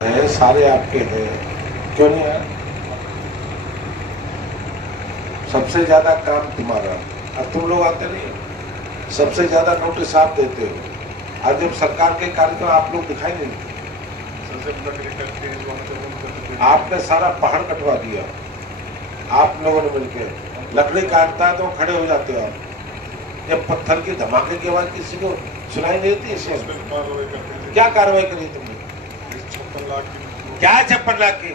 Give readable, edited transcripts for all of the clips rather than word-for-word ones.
है, सारे आपके हैं, क्यों नहीं है? सबसे ज्यादा काम तुम्हारा, और तुम लोग आते नहीं, सबसे ज्यादा नोटिस आप देते हो, और जब सरकार के कार्यक्रम आप लोग दिखाई नहीं देते। आपने सारा पहाड़ कटवा दिया, आप लोगों ने मिलकर। लकड़ी काटता है तो खड़े हो जाते हो आप। जब पत्थर की धमाके की आवाज किसी को सुनाई देती है, क्या कार्रवाई करी तुमने? 56 लाख की। क्या 56 लाख की?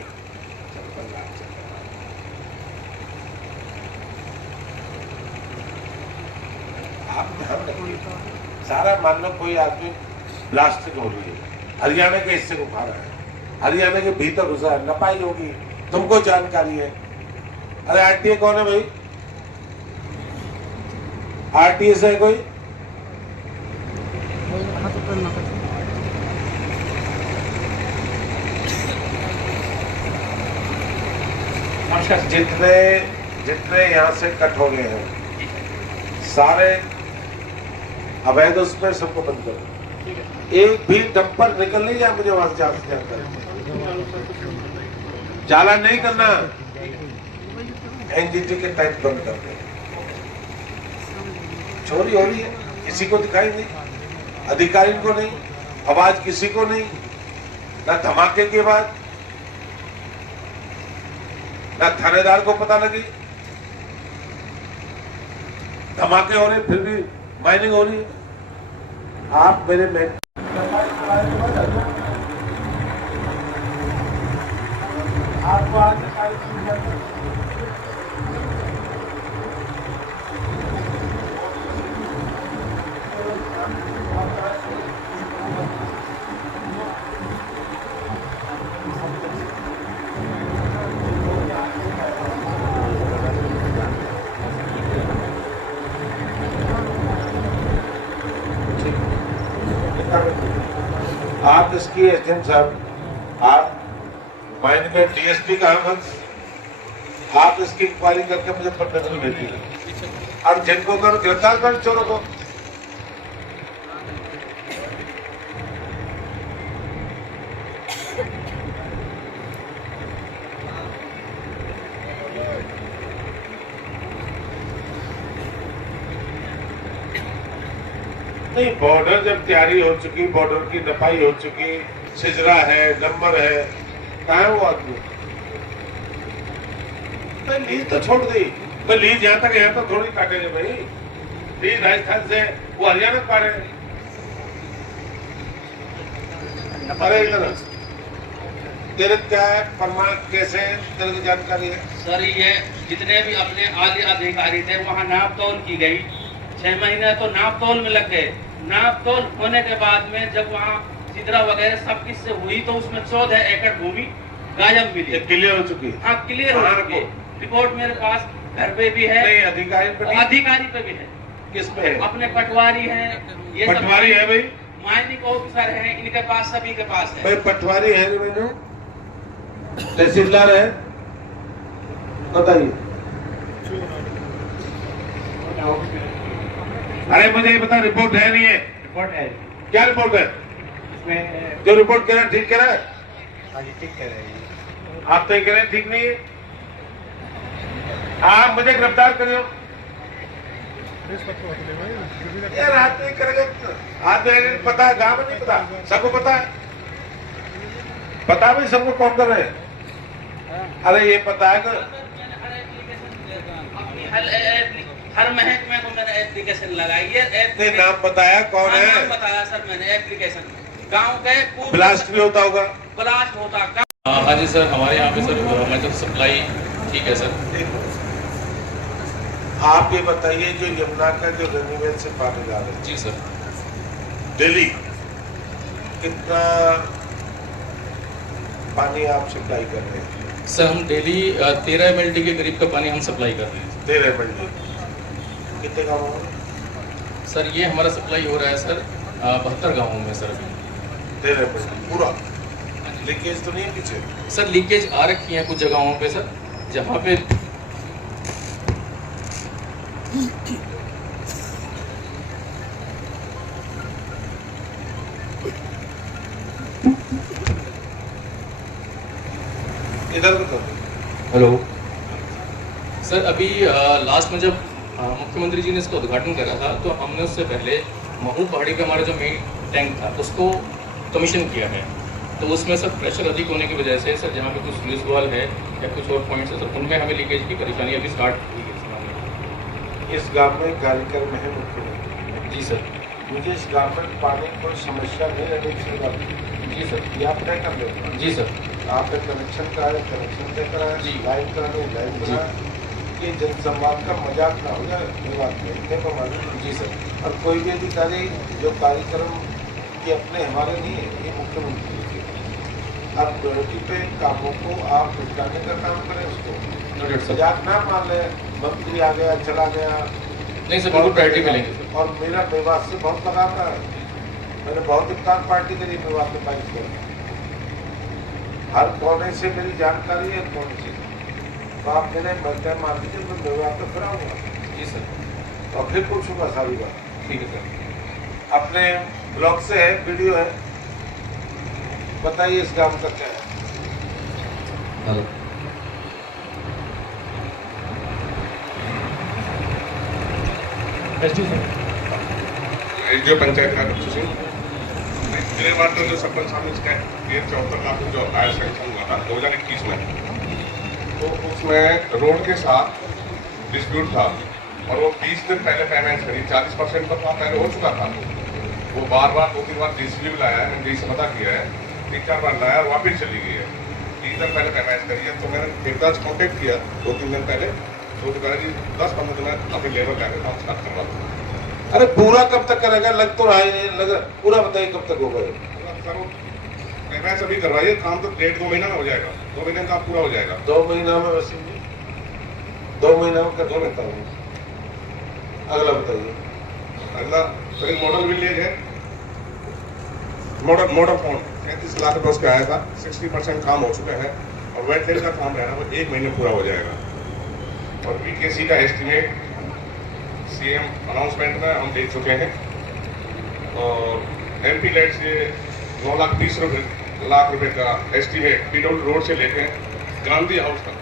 56 लाख। आप ध्यान रखिए, सारा मान लो कोई आदमी प्लास्टिक हो रही है, हरियाणा के हिस्से को खा रहा है, हरियाणा के भीतर घुसा है, नपाई होगी, तुमको जानकारी है। अरे आरटीए कौन है भाई? आरटीए से कोई? जितने जितने यहाँ से कट हो गए हैं सारे अवैध, उसमें सबको बंद करो। एक भी डंपर निकल नहीं जाए, मुझे वहां से जानकारी, चालान नहीं करना, एनजीटी के टाइप बंद कर दे। चोरी हो रही है, किसी को दिखाई नहीं, अधिकारी को नहीं, आवाज किसी को नहीं, ना धमाके के बाद, ना थानेदार को पता लगी। धमाके हो रहे फिर भी माइनिंग हो रही है। आप मेरे में आपको आज सारी चीजें आप इसकी एजेंट साहब, आप माइंड में डीएसपी का आप इसकी इंक्वायरी करके मुझे पत्र भेजिए, और जिनको करो गिरफ्तार कर चोरों को। नहीं, बॉर्डर जब तैयारी हो चुकी, बॉर्डर की नपाई हो चुकी, सिजरा है, नंबर है, कहाँ है वो आदमी? लीज तो छोड़ दी, तो लीज यहाँ तक, यहाँ तो थोड़ी काटेंगे भाई। लीज राजस्थान से वो हरियाणा काटे। तेरे क्या है प्रमाण, कैसे तेरे की जानकारी है? सर ये जितने भी अपने आगे अधिकारी थे वहाँ नाप तोल की गई, 6 महीने तो नाप तोल में लग गए। नाप तोल होने के बाद में जब वहाँ सिदरा वगैरह सब किससे हुई तो उसमें 14 एकड़ भूमि गायब मिली। क्लियर हो चुकी है? हाँ क्लियर हो चुकी है। रिपोर्ट मेरे पास घर पे भी है। नहीं, अधिकारी पे भी है। किस पे है? अपने पटवारी है, ये पटवारी है भाई, माइनिंग ऑफिसर है, इनके पास, सभी के पास है भाई। पटवारी है मैंने, तहसीलदार है, बताइए। अरे मुझे ये बता, रिपोर्ट है नहीं है? रिपोर्ट है। क्या रिपोर्ट है? इसमें जो रिपोर्ट कह रहा है ठीक कह रहा है? हाँ जी, ठीक कह रहे हैं। आप तो ये कह रहे हैं ठीक नहीं है। आप मुझे गिरफ्तार करियो यार। आप नहीं करेंगे, आप पता है, गाँव में नहीं पता, सबको पता है, पता भी सबको कौन कर रहे हैं। अरे ये पता है कि हर महकमे को मैंने एप्लीकेशन लगाई है। नाम बताया कौन है? नाम बताया सर मैंने एप्लीकेशन। गांव के ब्लास्ट भी होता होगा। ब्लास्ट होता। हाँ जी सर, हमारे यहाँ पे सर मेटल सप्लाई ठीक है सर। आप ये बताइए, जो यमुना का जो रेन्यूएल से पानी जा रहा है जी सर, डेली कितना पानी आप सप्लाई कर रहे हैं? सर हम डेली 13 MLD के करीब का पानी हम सप्लाई कर रहे हैं। 13 MLD कितने गाँव में? सर ये हमारा सप्लाई हो रहा है सर 72 गाँवों में सर अभी। 13 MLD पूरा? लीकेज तो नहीं है पीछे? सर लीकेज आ रखी है कुछ जगहों पे सर, जहाँ पे इधर को तो हेलो सर, अभी लास्ट में जब मुख्यमंत्री जी ने इसका उद्घाटन करा था तो हमने उससे पहले महू पहाड़ी पे हमारा जो मेन टैंक था उसको कमीशन किया है। तो उसमें सर प्रेशर अधिक होने की वजह से सर जहाँ पे कुछ फ्यूज वॉल है या कुछ और पॉइंट्स है सर उनमें हमें लीकेज की परेशानी अभी स्टार्ट हुई है इस मामले इस गांव में कार्यक्रम है मुख्यमंत्री। में। जी सर। मुझे इस गांव में पानी की कोई समस्या नहीं रहनी चाहिए। जी सर। ये आप तय कर लेंगे। जी सर। आपने कनेक्शन कराया, कनेक्शन तय कराया, जी। लाइन करानी, लाइन जी। कराया। ये जनसंवाद का मजाक ना हो जाए, ये बात नहीं है हमारे। जी सर। और कोई भी अधिकारी जो कार्यक्रम ये अपने हमारे नहीं है, ये मुख्यमंत्री के। आप प्रायोरिटी पे कामों को आप निपटाने का काम करें, उसको नोटेड सर। मजाक ना मान ले, मंत्री आ गया चला गया। नहीं सर, बिल्कुल प्रायोरिटी मिलेंगे सर। और मेरा मेवात से बहुत लगाव रहा है। मैंने बहुत इफ्तार पार्टी करी मेवात में पारित कर। हर कोने से मेरी जानकारी है, कोने से। तो आप मेरे मध्य मान लीजिए, मैं मेवात में फिर आऊँगा। जी सर। और फिर पूछूंगा सारी बात। ठीक है सर। अपने ब्लॉग से है, वीडियो है, बताइए इस काम का क्या है। हेलो जो पंचायत का डॉक्टर सिंह मेरे बात तो जो सरपंच साहब ने इसका 74 लाख जो आय सैंक्शन हुआ था 2021 में, तो उसमें रोड के साथ डिस्प्यूट था और वो 20 दिन पहले पेमेंट करी। 40% तक पहले हो चुका था। वो बार बार 2-3 बार DCP भी लाया है, मैंने से पता किया है, 3-4 बार लाया और वापिस चली गई है। 30 दिन पहले पेमेंट करी है। तो मैंने ठेकेदार से कॉन्टेक्ट किया 2-3 दिन पहले, तो कहा कि 10-15 दिन में अपनी लेबर लाकर काम स्टार्ट करवा दूँ। अरे पूरा कब तक करेगा? लग तो रहा है, लग पूरा बताइए कब तक होगा? सर वो पेमेंट अभी करवाइए, काम तो 1.5-2 महीना में हो जाएगा। 2 महीने का पूरा हो जाएगा। 2 महीना में वैसे 2 महीना में कर दो लेता हूँ। अगला बताइए। अगला तो एक मॉडल विलेज है, मॉडल फोन 33 लाख रुपये उसका आया था। 60% काम हो चुका है और वेटलैंड का काम रहना वो 1 महीने पूरा हो जाएगा। और VKC का एस्टिमेट CM अनाउंसमेंट में हम दे चुके हैं। और MP लाइट से 9,20 लाख रुपए का एस्टिमेट PW रोड से लेके गांधी हाउस तक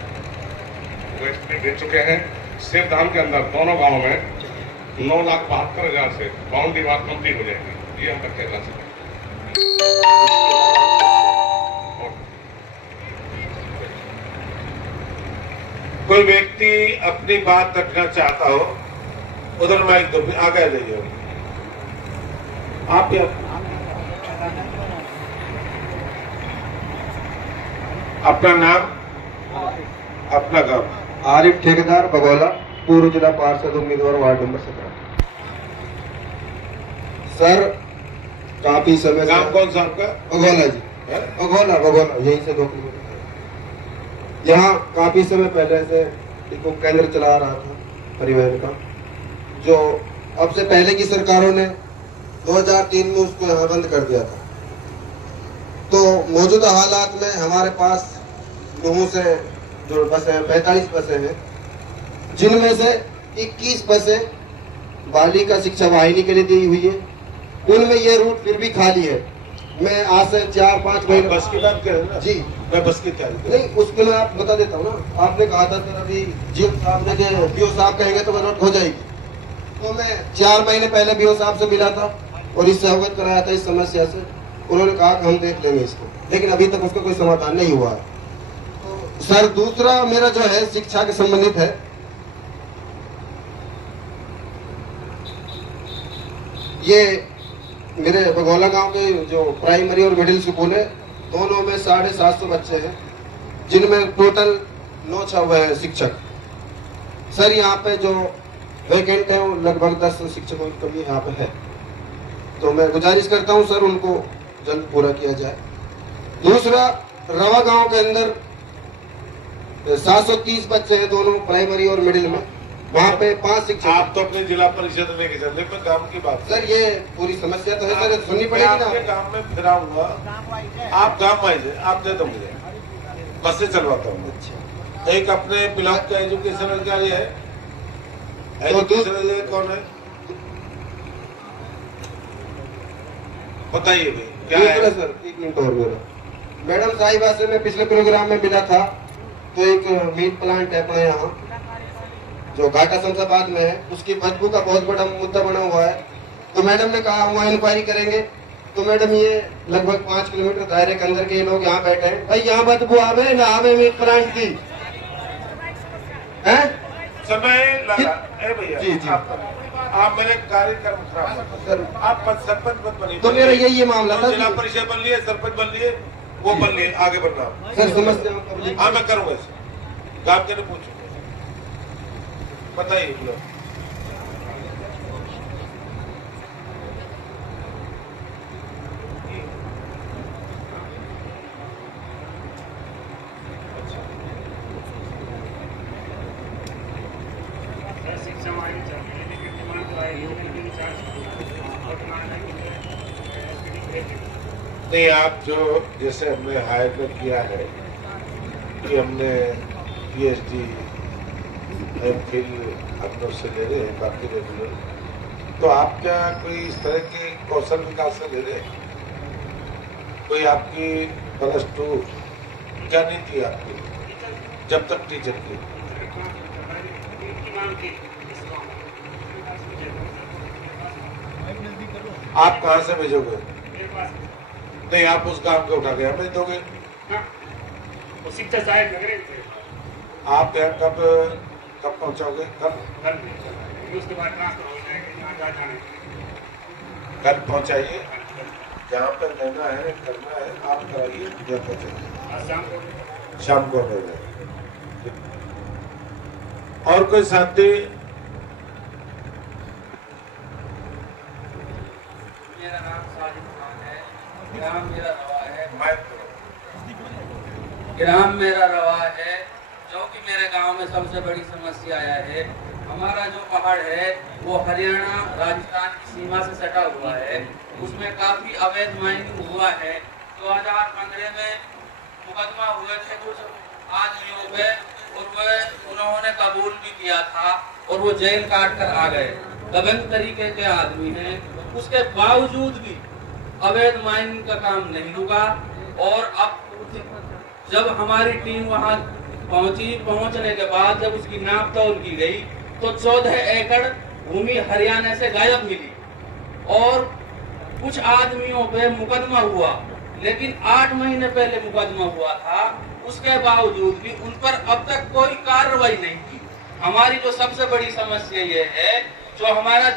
वो एस्टिमेट दे चुके हैं। सेवधाम के अंदर दोनों गांवों में 9,72,000 से बाउंड्री वार कंप्लीट हो जाएगी। ये हम करके ला चुके हैं। कोई व्यक्ति अपनी बात रखना चाहता हो, उधर माइक दो, आगे जाइए आप। अपना नाम, अपना गांव। आरिफ ठेकेदार बगौला, पूर्व जिला पार्षद उम्मीदवार वार्ड नंबर 17। सर काफी समय गांव कौन सा आपका? बगौला जी, बगौला यहीं से 2 किलोमीटर। यहाँ काफी समय पहले से डिपो केंद्र चला रहा था परिवहन का, जो अब से पहले की सरकारों ने 2003 में उसको यहाँ बंद कर दिया था। तो मौजूदा हालात में हमारे पास नूह से जो बसें हैं 45 बसें हैं, जिनमें से 21 बसें बालिका शिक्षा वाहिनी के लिए दी हुई है। उनमें ये रूट फिर भी खाली है। मैं आज से 4-5 महीने बस की बात कर रहे हैं ना? जी, मैं बस की तैयारी कर। नहीं उसके मैं आप बता देता हूँ ना। आपने कहा था सर अभी जीएम साहब ने बीओ साहब कहेंगे तो रोड हो जाएगी। तो मैं 4 महीने पहले बीओ साहब से मिला था और इससे अवगत कराया था इस समस्या से। उन्होंने कहा कि हम देख लेंगे इसको, लेकिन अभी तक उसका कोई समाधान नहीं हुआ है। तो सर दूसरा मेरा जो है शिक्षा के संबंधित है। ये मेरे बगौला गांव के जो प्राइमरी और मिडिल स्कूल है, दोनों में 750 बच्चे हैं, जिनमें टोटल 9 शिक्षक। सर यहाँ पे जो वैकेंट है वो लगभग 10 शिक्षकों की कमी यहाँ पे है। तो मैं गुजारिश करता हूँ सर उनको जल्द पूरा किया जाए। दूसरा, रवा गांव के अंदर 730 बच्चे हैं, दोनों प्राइमरी और मिडिल में। वहाँ पे 5 शिक्षक। आप तो अपने जिला परिषद लेके चलते, मैं काम की बात सर ये पूरी समस्या तो है सर, सुननी पड़ेगी ना। आपके गांव में फिर आऊंगा, आप गांव आइए, आप दे दो मुझे, बसें चलवाता हूँ। एक अपने ब्लॉक का एजुकेशन अधिकारी है। एजुकेशन अधिकारी कौन है बताइए भाई, क्या है? सर 1 मिनट और मेरा। मैडम साहिबा से मैं पिछले प्रोग्राम में मिला था। तो एक मीट प्लांट है अपने यहाँ जो घाटा शमशाबाद में है, उसकी बदबू का बहुत बड़ा मुद्दा बना हुआ है। तो मैडम ने कहा वहाँ इंक्वायरी करेंगे। तो मैडम ये लगभग 5 किलोमीटर दायरे के अंदर के लोग यहाँ बैठे हैं, भाई यहाँ बदबू आवे ना आवे मीट प्लांट की है? समय लगा ए भैया जी, जी। आप मेरे कार्यक्रम खराब मत करो। आप सरपंच मत बनिए। तो मेरा यही मामला था। जिला परिषद बन लिए, सरपंच बन लिए, वो बन लिए, आगे बढ़ना। सर समझते हैं पब्लिक। हाँ मैं करूँगा इसे, गाँव के लिए पूछूंगा, बताइए बोलो। शिक्षा हमारी चलती है, लेकिन डिमांड तो आई है, लेकिन और डिमांड है नहीं, आप जो जैसे हमने हायर में किया है कि हमने PhD MPhil अपनों से ले रहे हैं, बाकी रेगुलर, तो आप क्या कोई इस तरह के कौशल विकास से ले रहे हैं? कोई आपकी +2 क्या नहीं थी आपकी जब तक टीचर की? आप कहाँ से भेजोगे? नहीं, आप उस काम को उठा के यहाँ भेज दोगे। वो शिक्षा सहायक लग रहे थे, आप यहाँ कब पहुँचोगे? कब? उसके बाद ट्रांसफर हो जाएगा यहाँ जा जाने। कल पहुँचाइए, जहाँ पर रहना है करना है आप कराइए, जहाँ पहुँचाइए। आज शाम शाम को हो जाए। और कोई साथी? मेरा नाम साजिद खान है। ग्राम मेरा रवा है। ग्राम मेरा रवा है, जो कि मेरे गांव में सबसे बड़ी समस्या आया है। हमारा जो पहाड़ है वो हरियाणा राजस्थान की सीमा से सटा हुआ है, उसमें काफी अवैध माइनिंग हुआ है। 2015 में मुकदमा हुए थे कुछ आदमियों पे, और उन्होंने कबूल भी किया था और वो जेल काट कर आ गए। दबंग तरीके के आदमी हैं, उसके बावजूद भी अवैध माइनिंग का काम नहीं रुका। और अब जब हमारी टीम वहां पहुंची, पहुंचने के बाद जब उसकी नाप तौल की गई तो 14 एकड़ भूमि हरियाणा से गायब मिली और कुछ आदमियों पे मुकदमा हुआ, लेकिन 8 महीने पहले मुकदमा हुआ था, उसके बावजूद भी उन पर अब तक कोई कार्रवाई नहीं की। हमारी जो सबसे बड़ी समस्या ये है, जो हमारा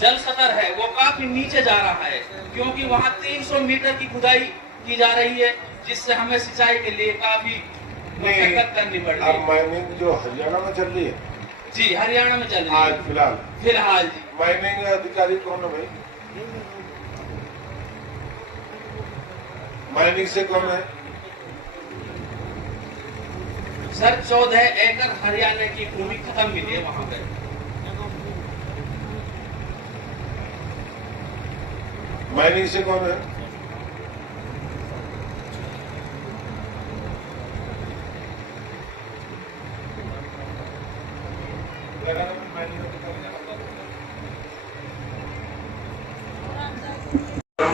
जल स्तर है वो काफी नीचे जा रहा है, क्योंकि वहाँ 300 मीटर की खुदाई की जा रही है, जिससे हमें सिंचाई के लिए काफी मेहनत करनी पड़ रही अब है। माइनिंग जो हरियाणा में चल रही है, जी हरियाणा में चल रही आज है फिलहाल जी। माइनिंग अधिकारी कौन है भाई? माइनिंग से कौन है? सर 14 एकड़ हरियाणा की भूमि खत्म मिली है वहाँ पे। माइनिंग से कौन है?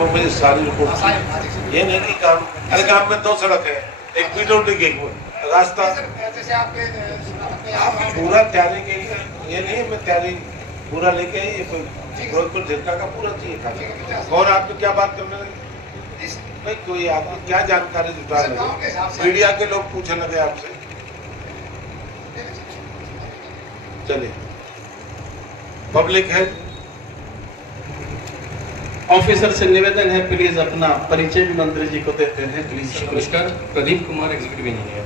मुझे सारी रिपोर्ट ये नहीं कि काम, अरे काम में 2 सड़क है, एक पीडब्ल्यूडी की रास्ता पूरा तैयारी के लिए, ये नहीं है मैं तैयारी पूरा लेके आई, ये कोई फिरोजपुर झिरका का पूरा चाहिए था। और आप तो क्या बात करने लगे भाई? कोई आपको क्या जानकारी जुटा लगे? मीडिया के लोग पूछने लगे आपसे। चलिए, पब्लिक है, ऑफिसर से निवेदन है प्लीज अपना परिचय भी मंत्री जी को देते हैं प्लीज। नमस्कार, प्रदीप कुमार एग्जीक्यूटिव इंजीनियर।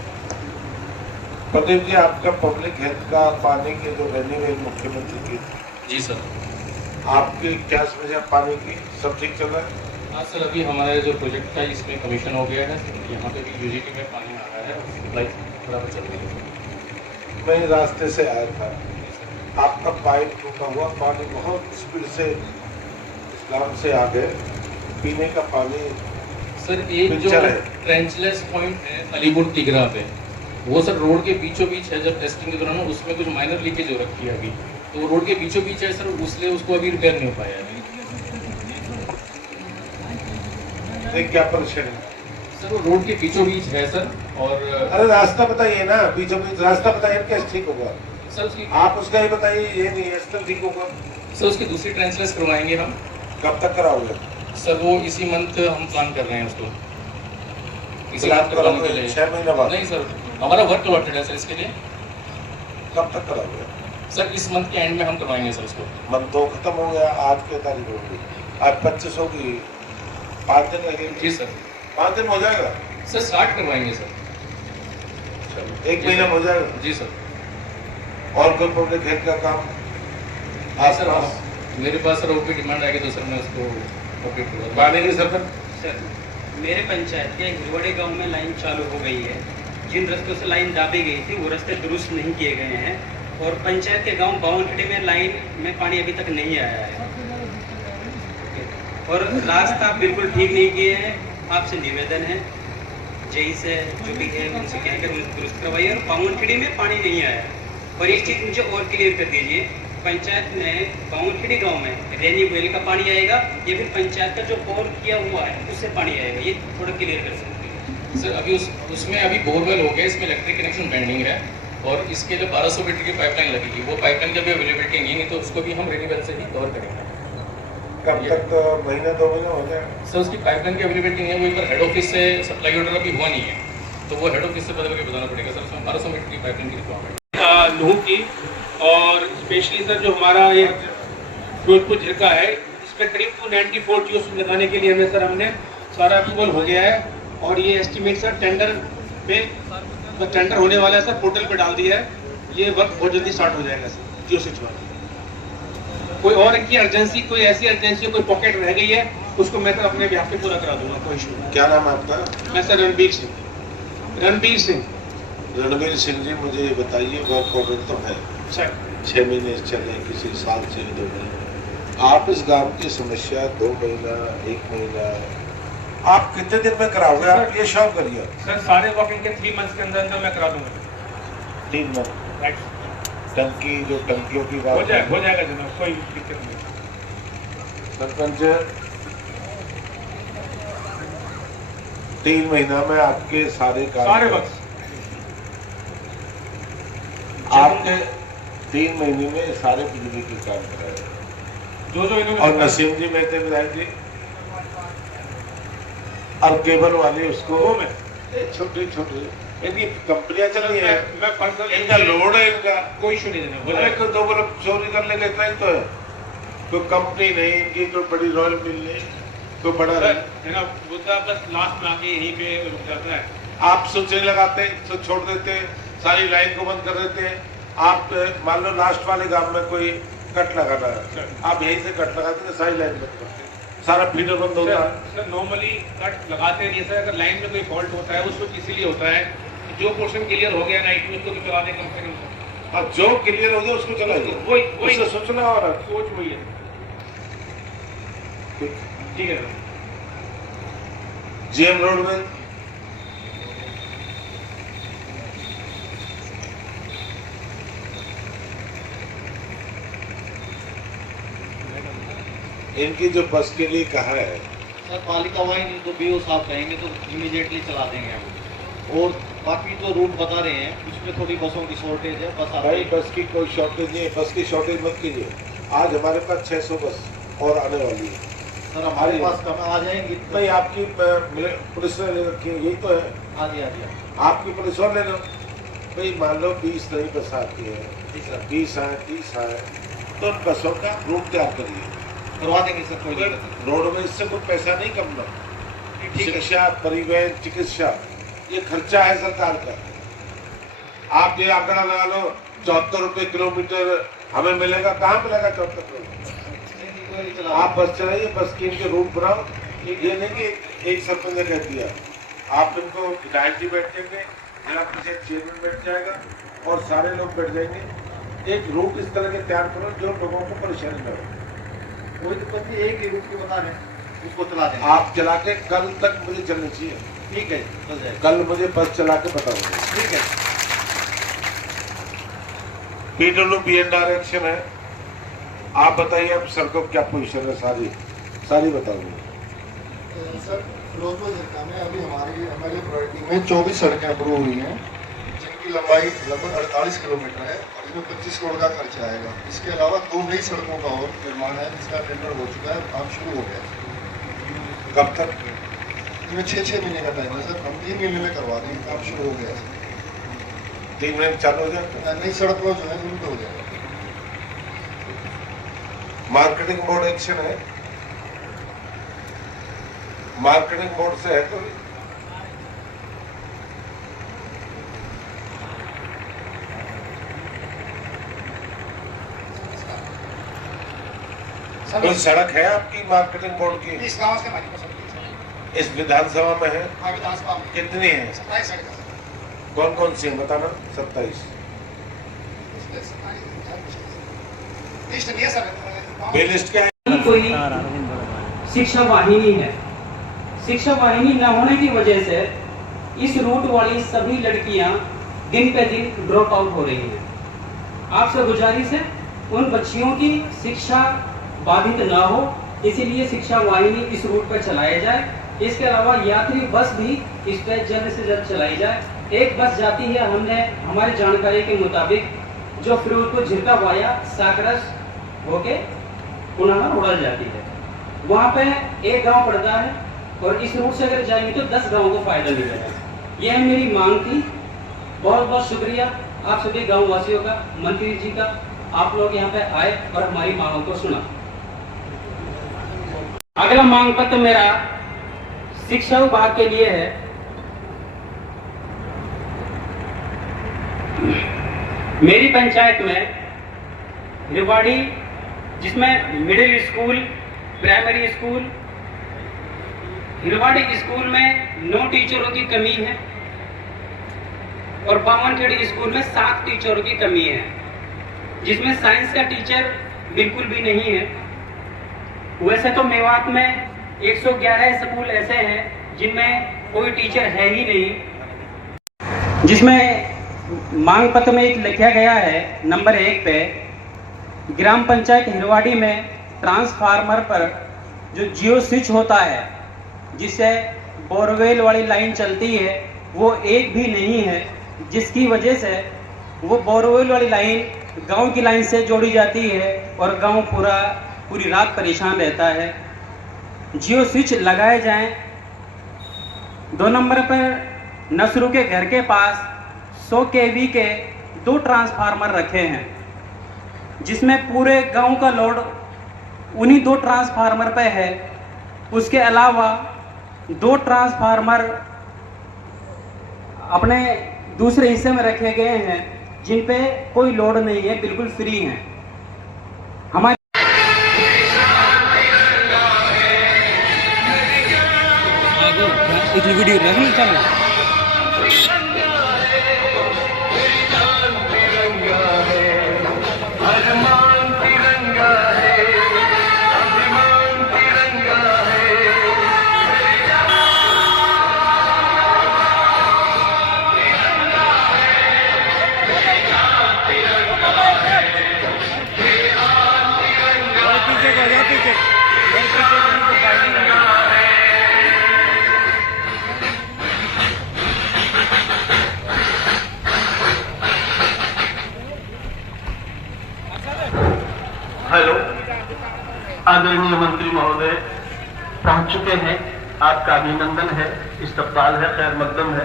प्रदीप जी, आपका पब्लिक हेल्थ का पानी के जो रहने हुए मुख्यमंत्री की, जी सर। आपकी क्या समझ पानी की? सब ठीक चल रहा है? हाँ सर, अभी हमारा जो प्रोजेक्ट था इसमें कमीशन हो गया है, यहाँ पे भी यूजीटी में पानी आ रहा है, सप्लाई बराबर चल रही है। मैं रास्ते से आया था, आपका पाइप टूटा हुआ, पानी बहुत स्पीड से इस्लाम से आ गए, पीने का पानी। सर एक जो पिक्चर है। ट्रेंचलेस पॉइंट है अलीपुर तिगरा पे, वो सर रोड के बीचों बीच है। जब टेस्टिंग के दौरान उसमें कुछ माइनर लीकेज हो रखी है अभी, तो रोड के बीचों बीच है सर, इसलिए उसको अभी रिपेयर नहीं हो पाया है। क्या परेशानी? सर वो रोड के बीचों बीच है सर, और अरे रास्ता बताइए ना, बीचों बीच रास्ता बताइए, कैसे ठीक होगा? सर उसकी आप उसका ही बताइए, ये नहीं है इसका ठीक होगा। सर उसकी दूसरी ट्रांसलेस करवाएंगे हम। कब तक कराओगे? सर वो इसी मंथ हम प्लान कर रहे हैं उसको, इसी प्लान मंथ करवाने करोगे के लिए। 6 महीने बाद? नहीं सर, हमारा वर्क अलॉटेड है सर इसके लिए। कब तक कराओगे? सर इस मंथ के एंड में हम करवाएंगे सर उसको। मंथ तो खत्म हो गया, आज के तारीख होगी, आज 25 होगी, 5 दिन लगेंगे। जी सर। 5 दिन हो जाएगा सर स्टार्ट करवाएंगे सर। चलो, 1 महीना हो जाएगा। जी सर। और कोई पब्लिक हेल्थ का काम हाँ सर, आसपास? मेरे पास सर ओपी डिमांड आएगी तो सर मैं उसको ओपी करूँगा। पानी की सफर सर मेरे पंचायत के हिरवड़े गांव में लाइन चालू हो गई है। जिन रस्तों से लाइन दाबी गई थी वो रास्ते दुरुस्त नहीं किए गए हैं, और पंचायत के गांव बावनखड़ी में लाइन में पानी अभी तक नहीं आया है, और रास्ता बिल्कुल ठीक नहीं किए हैं। आपसे निवेदन है, जेई से जो भी है उनसे कहकर दुरुस्त करवाइए, और बावनखड़ी में पानी नहीं आया है। और एक चीज़ मुझे और क्लियर कर दीजिए, पंचायत में बावनखड़ी गांव में रेनी वेल का पानी आएगा या फिर पंचायत का जो बोर किया हुआ है उससे पानी आएगा, ये थोड़ा क्लियर कर सकते हैं? सर अभी उसमें अभी बोरवेल हो गया, इसमें इलेक्ट्रिक कनेक्शन पेंडिंग है, और इसके लिए 1200 मीटर की पाइपलाइन लगेगी। वो पाइपलाइन की अभी अवेलेबिलिटी नहीं है, तो उसको भी हम रेनी वेल से ही कवर करेंगे। कब तक? महीना 2 महीना हो जाएगा। सर उसकी पाइपलाइन की अवेलेबिलिटी नहीं है, वो एक बार हेड ऑफिस से सप्लाई ऑर्डर अभी हुआ नहीं है, तो वो हेड ऑफिस से पता करके बताना पड़ेगा सर। उसमें 1200 मीटर की पाइपलाइन की रिक्वायरमेंट नूह की, और स्पेशली सर जो हमारा ये फिरोजपुर झिरका है, इसमें करीब 294 टीओ लगाने के लिए हमें सर हमने सारा अप्रूवल हो गया है, और ये एस्टिमेट सर टेंडर पे टेंडर होने वाला है सर, पोर्टल पे डाल दिया है। ये वर्क बहुत जल्दी स्टार्ट हो जाएगा सर जियो स्विच वाला। कोई और की अर्जेंसी, कोई ऐसी अर्जेंसी, कोई पॉकेट रह गई है, उसको मैं सर अपने बिहाफ पे पूरा करा दूंगा, कोई इशू नहीं। क्या नाम है आपका? मैं सर रणबीर सिंह। रणबीर सिंह जी, मुझे ये बताइए, वर्क ऑर्डर तो है, सर 6 महीने चले, किसी साल से 2 महीने, आप इस गांव की समस्या 2 महीना 1 महीना आप कितने दिन में कराओगे? आप ये शौक करिए। सर सारे वर्किंग के 3 मंथ्स के अंदर अंदर मैं करा दूंगा 3 मंथ। राइट, टंकी, जो टंकियों की हो बात जाएगा जनाब, कोई दिक्कत नहीं। सरपंच 3 महीना में आपके सारे सारे वक्त आपके 3 महीने में सारे बिजली के काम कराए। जो इन्होंने और नसीम जी मेहते विधायक जी, और केबल वाले उसको वो में छोटे छोटे इनकी कंपनियां चल रही है, मैं पर्सनल इनका लोड है इनका। कोई इशू नहीं देना, हो अरे जाएगा। कोई 2 बल्ब चोरी कर लेंगे इतना ही तो है। कोई कंपनी नहीं इनकी, कोई बड़ी रॉयल मिल नहीं, कोई बड़ा सर, नहीं। जनाब वो तो बस लास्ट में आके यहीं पे रुक जाता है। आप स्विच नहीं लगाते, स्विच छोड़ देते, सारी लाइन को बंद कर देते हैं। आप मान लो लास्ट वाले गांव में कोई कट लगाना है, आप यहीं से कट लगाते हैं, सारी लाइन बंद करते हैं, सारा फीडर बंद होता है। सर नॉर्मली कट लगाते नहीं सर, अगर लाइन में कोई फॉल्ट होता है उसको इसीलिए होता है कि जो पोर्शन क्लियर हो गया नाइट में उसको तो चला दें कम से कम। और जो क्लियर हो गया उसको चलाइए, वही उससे सोचना और सोच वही है। ठीक है जीएम रोड में इनकी जो बस के लिए कहा है, सर पालिका वाइन तो बीओ साहब कहेंगे तो इमीडिएटली चला देंगे हम। और बाकी जो रूट बता रहे हैं उसमें थोड़ी बसों की शॉर्टेज है, बस भाई बस की कोई शॉर्टेज नहीं है, बस की शॉर्टेज मत कीजिए। आज हमारे पास 600 बस और आने वाली है। सर हमारे पास कम आ जाएंगी। नहीं आपकी पुलिस ने ले रखी है, यही तो है। हाँ जी हाँ जी। आपकी पुलिस और ले लो भाई, मान लो 20 नई बस आती है, 20 आए 30 आए, तो उन बसों का रूट तैयार करिए, करवा देंगे सर, कोई दिक्कत नहीं। रोड में इससे कोई पैसा नहीं कमना। शिक्षा, परिवहन, चिकित्सा, ये खर्चा है सरकार का। आप ये आंकड़ा लगा लो, 74 रुपए किलोमीटर हमें मिलेगा, कहाँ मिलेगा 74 रुपए? आप बस चलाइए, बस के इनके रूट बनाओ। ये नहीं कि एक सरपंच ने कह दिया, आप इनको विधायक जी बैठ जाएंगे, जिला परिषद चेयरमैन बैठ जाएगा और सारे लोग बैठ जाएंगे। एक रूट इस तरह के तैयार करो जो लोगों को परेशानी न हो। कोई दिक्कत नहीं, एक ही रूट की बता रहे हैं उसको चला देंगे। आप चला के कल तक मुझे चलनी चाहिए। ठीक है चल जाएगा। कल मुझे बस चला के बताओ। ठीक है। PWBN डायरेक्शन है, आप बताइए अब सर को क्या पोजीशन है, सारी बताओ। सर फिरोजपुर जिला में अभी हमारी एमएलए प्रायोरिटी में 24 सड़कें अप्रूव हुई हैं, जिनकी लंबाई लगभग 48 किलोमीटर है और इसमें 25 करोड़ का खर्च आएगा। इसके अलावा 2 नई सड़कों का और निर्माण है, जिसका टेंडर हो चुका है, काम शुरू हो गया है। कब तक? इसमें 6 महीने का टाइम है सर, हम 3 महीने में करवा देंगे, काम शुरू हो गया है। 3 महीने में चालू हो जाएगा? नई सड़क जो है जरूर हो जाएगा। मार्केटिंग बोर्ड एक्शन है, मार्केटिंग बोर्ड से है तो कोई सड़क है आपकी मार्केटिंग बोर्ड की? इस गांव से हमारी पसंद इस विधानसभा में है? हाँ, विधानसभा में कितनी है? 27 सड़कें। कौन कौन सी है बताना? 27 लिस्ट क्या है? कोई शिक्षा वाहिनी है। शिक्षा वाहिनी न होने की वजह से इस रूट वाली सभी लड़कियां दिन पे दिन ड्रॉप आउट हो रही हैं। आपसे गुजारिश है उन बच्चियों की शिक्षा बाधित ना हो, इसीलिए शिक्षा वाहिनी इस रूट पर चलाया जाए। इसके अलावा यात्री बस भी इस पर जल्द से जल्द चलाई जाए। एक बस जाती है, हमने हमारी जानकारी के मुताबिक, जो फिरोजपुर झिरका वाया साकरस होके पुनः उड़ल जाती है। वहाँ पे एक गांव पड़ता है और इस रूट से अगर जाएंगे तो 10 गांवों को फायदा मिलेगा। यह मेरी मांग थी। बहुत बहुत शुक्रिया आप सभी गांव वासियों का, मंत्री जी का, आप लोग यहाँ पे आए और हमारी मांगों को सुना। अगला मांग पत्र मेरा शिक्षा विभाग के लिए है। मेरी पंचायत में हिरवाड़ी, जिसमें middle school, primary school, Hirwadi school में 9 टीचरों की कमी है और बामनखेड़ी स्कूल में 7 टीचरों की कमी है, जिसमें साइंस का टीचर बिल्कुल भी नहीं है। वैसे तो मेवात में 111 स्कूल ऐसे हैं जिनमें कोई टीचर है ही नहीं। जिसमें मांग पत्र में एक लिखा गया है नंबर 1 पे, ग्राम पंचायत हिरवाड़ी में ट्रांसफार्मर पर जो जियो स्विच होता है जिससे बोरवेल वाली लाइन चलती है, वो एक भी नहीं है, जिसकी वजह से वो बोरवेल वाली लाइन गांव की लाइन से जोड़ी जाती है और गांव पूरी रात परेशान रहता है। जियो स्विच लगाए जाएं। 2 नंबर पर नसरू के घर के पास 100 kV के 2 ट्रांसफार्मर रखे हैं, जिसमें पूरे गांव का लोड उन्हीं 2 ट्रांसफार्मर पे है। उसके अलावा 2 ट्रांसफार्मर अपने दूसरे हिस्से में रखे गए हैं जिन पे कोई लोड नहीं है, बिल्कुल फ्री हैं। हमारे वीडियो हेलो, आदरणीय मंत्री महोदय पहुंच चुके हैं, आपका अभिनंदन है, इस्तकबाल है, खैर मकदम है।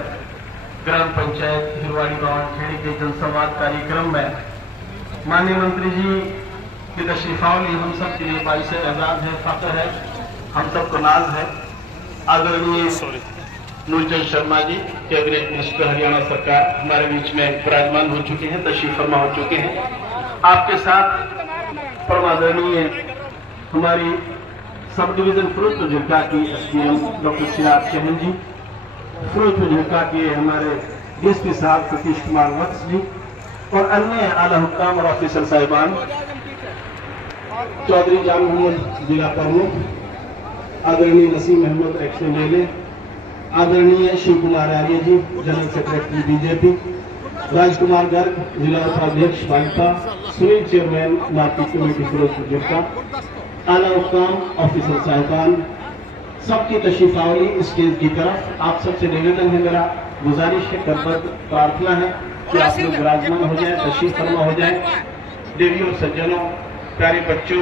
ग्राम पंचायत हिरवाड़ी बावनखेड़ी के जनसंवाद कार्यक्रम में माननीय मंत्री जी की तशरीफावली हम सब के लिए बाइस एजाज है, फख्र है, हम सबको नाज है। आदरणीय मूलचंद शर्मा जी, कैबिनेट मिनिस्टर हरियाणा सरकार, हमारे बीच में विराजमान हो चुके हैं, तशरीफ फरमा हो चुके हैं। आपके साथ परम आदरणीय हमारी सब डिवीजन फिरोजपुर झिरका की एसडीएम डॉक्टर सिराज चहल जी, फिरोजपुर झिरका के हमारे डीएसपी साहब सतीश कुमार वत्स जी और अन्य आला हुक्काम और ऑफिसर साहिबान, चौधरी जान मोहम्मद जिला प्रमुख, आदरणीय नसीम अहमद एक्स-एमएलए, आदरणीय Shiv Kumar Arya ji, general secretary BJP, Rajkumar Garg जिला उपाध्यक्ष Bhajpa, Sunil chairman market committee Firozpur Jhirka, आला हुक्काम, ऑफिसर साहिबान, सबकी तशरीफ आवली स्टेज की तरफ। आप सबसे निवेदन है, मेरा गुजारिश है, करबद्ध प्रार्थना है कि आप लोग विराजमान हो जाए, तशरीफ फरमा हो जाए। देवियों, सज्जनों, प्यारे बच्चों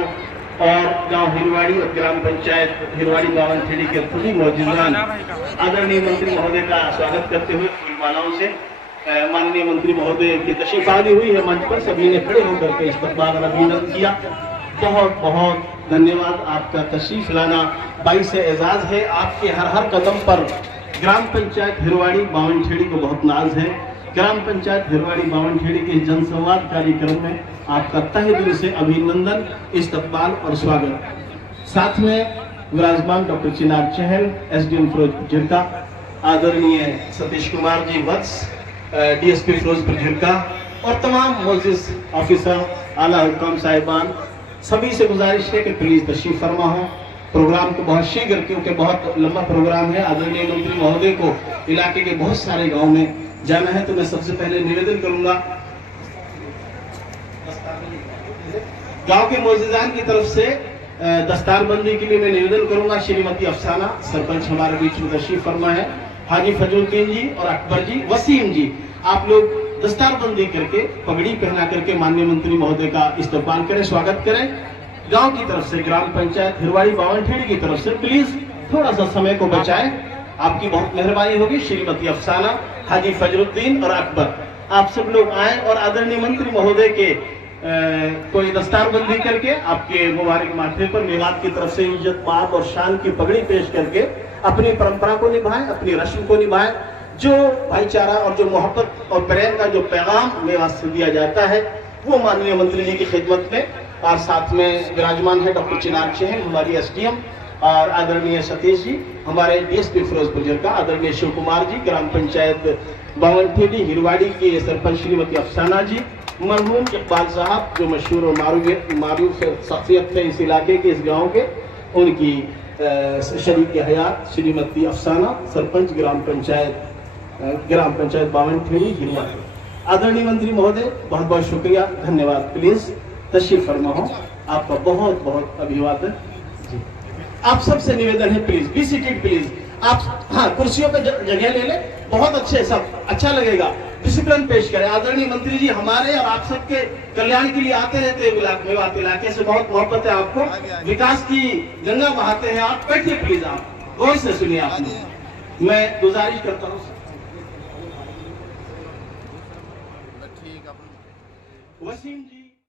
और गांव हिरवाड़ी और ग्राम पंचायत हिरवाड़ी बावनखेड़ी के सभी मौजूदान आदरणीय मंत्री महोदय का स्वागत करते हुए फूलमालाओं से माननीय मंत्री महोदय की तशरीफ आवली हुई है मंच पर। सभी ने खड़े होकर के इस्तकबाल और अभिनंदन किया। बहुत बहुत धन्यवाद, आपका तशरीफ लाना बाइस एजाज है। आपके हर कदम पर ग्राम पंचायत हिरवाड़ी बावनखेड़ी को बहुत नाज है। ग्राम पंचायत हिरवाड़ी बावनखेड़ी के जनसंवाद कार्यक्रम में आपका तहे दिल से अभिनंदन, इस्तकबाल और स्वागत। साथ में विराजमान डॉक्टर चिनार चहल, एसडीएम फिरोजपुर झिरका, आदरणीय सतीश कुमार जी वत्स, डीएसपी फिरोजपुर झिरका और तमाम मौजूद ऑफिसर, आला हुकाम साहिबान, सभी से गुजारिश है कि प्लीज तशरीफ फरमा हो। प्रोग्राम को बहुत शीघ्र, क्योंकि बहुत लंबा प्रोग्राम है, आदरणीय मंत्री महोदय को इलाके के बहुत सारे गांव में जाना है, तो मैं सबसे पहले निवेदन करूंगा गांव के मौजूदान की तरफ से दस्तारबंदी के लिए मैं निवेदन करूंगा। श्रीमती अफसाना सरपंच हमारे बीच में तशरीफ फरमा है, हाजी फजलुद्दीन जी और अकबर जी, वसीम जी, आप लोग दस्तारबंदी करके पगड़ी पहना करके माननीय मंत्री महोदय का इस्तकबाल करें, स्वागत करें। गांव की तरफ से, ग्राम पंचायत हिरवाड़ी बावनखेड़ी की तरफ से प्लीज थोड़ा सा समय को बचाएं, आपकी बहुत मेहरबानी होगी। श्रीमती अफसाना, हाजी फजलुद्दीन और अकबर, आप सब लोग आए और आदरणीय मंत्री महोदय के कोई दस्तारबंदी करके आपके मुबारक माथे पर मेवात की तरफ से इज्जत मान और शान की पगड़ी पेश करके अपनी परंपरा को निभाएं, अपनी रस्म को निभाएं। जो भाईचारा और जो मोहब्बत और प्रेम का जो पैगाम मेवात से दिया जाता है, वो माननीय मंत्री जी की खिदमत में। और साथ में विराजमान है डॉक्टर चिनार चहल, हमारी एसडीएम, और आदरणीय सतीश जी, हमारे डीएसपी फिरोजपुर झिरका, आदरणीय शिव कुमार जी, ग्राम पंचायत बावनखेड़ी हिरवाड़ी के सरपंच श्रीमती अफसाना जी, मरहूम इकबाल साहब जो मशहूर और मारूफ शख्सियत थे इस इलाके के, इस गांव के, उनकी शरीक हयात श्रीमती अफसाना, सरपंच ग्राम पंचायत बावनखेड़ी हिरवाड़ी। आदरणीय मंत्री महोदय, बहुत बहुत शुक्रिया, धन्यवाद। प्लीज तशरीफ फरमा हो, आपका बहुत बहुत अभिवादन। आप सबसे निवेदन है, प्लीज बी सीटेड, प्लीज आप कुर्सियों पे जगह ले ले, बहुत अच्छे, सब अच्छा लगेगा। डिसिप्लिन पेश करें। आदरणीय मंत्री जी हमारे और आप सबके कल्याण के लिए आते रहते हैं, मेवात इलाके से बहुत मोहब्बत है आपको, विकास की गंगा बहाते हैं आप। बैठिए प्लीज, आप गौर से सुनिए। आपने मैं गुजारिश करता हूँ वसीम